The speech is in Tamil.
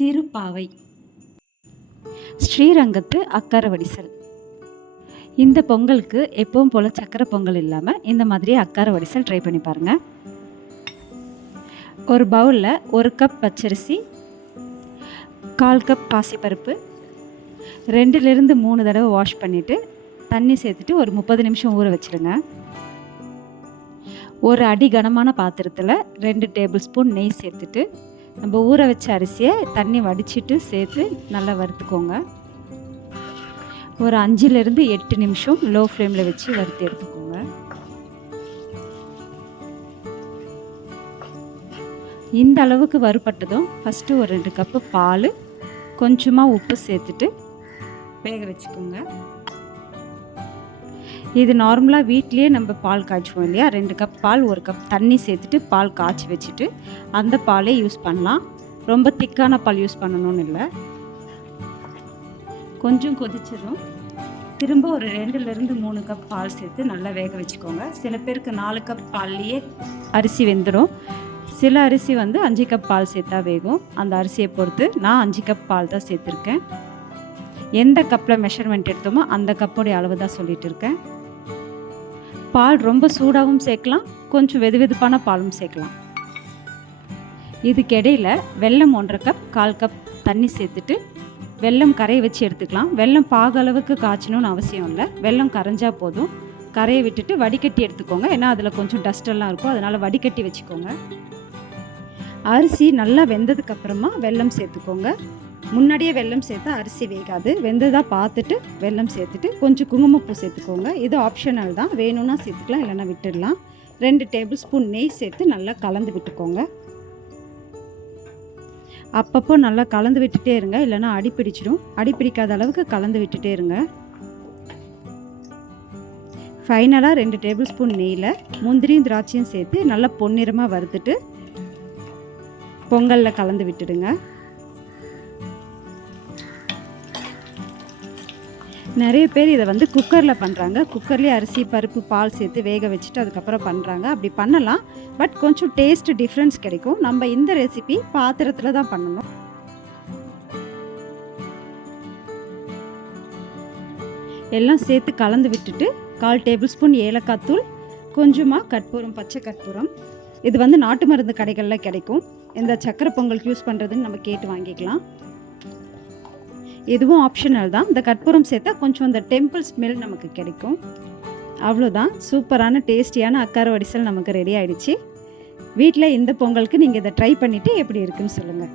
திருப்பாவை ஸ்ரீரங்கத்து அக்கரை வடிசல். இந்த பொங்கலுக்கு எப்பவும் போல் சக்கரை பொங்கல் இல்லாமல் இந்த மாதிரி அக்கரை வடிசல் ட்ரை பண்ணி பாருங்கள். ஒரு பவுலில் 1 கப் பச்சரிசி, 1/4 கப் பாசிப்பருப்பு, 2லிருந்து 3 தடவை வாஷ் பண்ணிவிட்டு தண்ணி சேர்த்துட்டு ஒரு 30 நிமிஷம் ஊற வச்சுருங்க. ஒரு அடி கனமான பாத்திரத்தில் 2 டேபிள் ஸ்பூன் நெய் சேர்த்துட்டு நம்ம ஊற வச்ச அரிசியை தண்ணி வடிச்சிட்டு சேர்த்து நல்லா வறுத்துக்கோங்க. ஒரு 5லிருந்து 8 நிமிஷம் லோ ஃப்ளேமில் வச்சு வறுத்து எடுத்துக்கோங்க. இந்த அளவுக்கு வறுபட்டதும் ஃபஸ்ட்டு ஒரு 2 கப்பு பால், கொஞ்சமாக உப்பு சேர்த்துட்டு வேக வச்சுக்கோங்க. இது நார்மலாக வீட்லேயே நம்ம பால் காய்ச்சுவோம் இல்லையா, 2 கப் பால் 1 கப் தண்ணி சேர்த்துட்டு பால் காய்ச்சி வச்சுட்டு அந்த பாலே யூஸ் பண்ணலாம். ரொம்ப திக்கான பால் யூஸ் பண்ணணும்னு இல்லை. கொஞ்சம் கொதிச்சதும் திரும்ப ஒரு 2லிருந்து 3 கப் பால் சேர்த்து நல்லா வேக வச்சுக்கோங்க. சில பேருக்கு 4 கப் பால்லையே அரிசி வெந்துடும். சில அரிசி 5 கப் பால் சேர்த்தா வேகும். அந்த அரிசியை பொறுத்து நான் 5 கப் பால் தான் சேர்த்துருக்கேன். எந்த கப்பில் மெஷர்மெண்ட் எடுத்தோமோ அந்த கப்போடைய அளவு தான் சொல்லிட்டு இருக்கேன். பால் ரொம்ப சூடாகவும் சேர்க்கலாம், கொஞ்சம் வெதுவெதுப்பான பாலும் சேர்க்கலாம். இதுக்கு இடையில் வெல்லம் 1/2 கப் 1/4 கப் தண்ணி சேர்த்துட்டு வெல்லம் கரையை வச்சு எடுத்துக்கலாம். வெல்லம் பாகளவுக்கு காய்ச்சணும்னு அவசியம் இல்லை, வெல்லம் கரைஞ்சா போதும். கரையை விட்டுட்டு வடிகட்டி எடுத்துக்கோங்க, ஏன்னா அதில் கொஞ்சம் டஸ்டெல்லாம் இருக்கும், அதனால் வடிகட்டி வச்சுக்கோங்க. அரிசி நல்லா வெந்ததுக்கப்புறமா வெல்லம் சேர்த்துக்கோங்க. முன்னாடியே வெல்லம் சேர்த்தா அரிசி வேகாது. வெந்ததாக பார்த்துட்டு வெல்லம் சேர்த்துட்டு கொஞ்சம் குங்குமப்பூ சேர்த்துக்கோங்க. இது ஆப்ஷனல் தான், வேணும்னா சேர்த்துக்கலாம், இல்லைன்னா விட்டுடலாம். 2 டேபிள் ஸ்பூன் நெய் சேர்த்து நல்லா கலந்து விட்டுக்கோங்க. அப்பப்போ நல்லா கலந்து விட்டுட்டே இருங்க, இல்லைன்னா அடிப்பிடிச்சிடும். அடிப்பிடிக்காத அளவுக்கு கலந்து விட்டுட்டே இருங்க. ஃபைனலாக 2 டேபிள் ஸ்பூன் நெய்யில் முந்திரியும் திராட்சையும் சேர்த்து நல்லா பொன்னிறமாக வறுத்துட்டு பொங்கலில் கலந்து விட்டுடுங்க. நிறைய பேர் இதை குக்கரில் பண்ணுறாங்க. குக்கர்லேயே அரிசி பருப்பு பால் சேர்த்து வேக வச்சுட்டு அதுக்கப்புறம் பண்ணுறாங்க. அப்படி பண்ணலாம், பட் கொஞ்சம் டேஸ்ட் டிஃப்ரென்ஸ் கிடைக்கும். நம்ம இந்த ரெசிபி பாத்திரத்தில் தான் பண்ணணும். எல்லாம் சேர்த்து கலந்து விட்டுட்டு 1/4 டேபிள் ஸ்பூன் ஏலக்காய் தூள், கொஞ்சமாக கற்பூரம், பச்சை கற்பூரம். இது நாட்டு மருந்து கடைகளில் கிடைக்கும். இந்த சக்கரை பொங்கலுக்கு யூஸ் பண்ணுறதுன்னு நம்ம கேட்டு வாங்கிக்கலாம். இதுவும் ஆப்ஷனல் தான். இந்த கற்பூரம் சேர்த்தா கொஞ்சம் அந்த டெம்பிள் ஸ்மெல் நமக்கு கிடைக்கும். அவ்வளோதான், சூப்பரான டேஸ்டியான அக்கரை வடிசல் நமக்கு ரெடி ஆகிடுச்சு. வீட்டில் இந்த பொங்கலுக்கு நீங்கள் இதை ட்ரை பண்ணிவிட்டு எப்படி இருக்குன்னு சொல்லுங்கள்.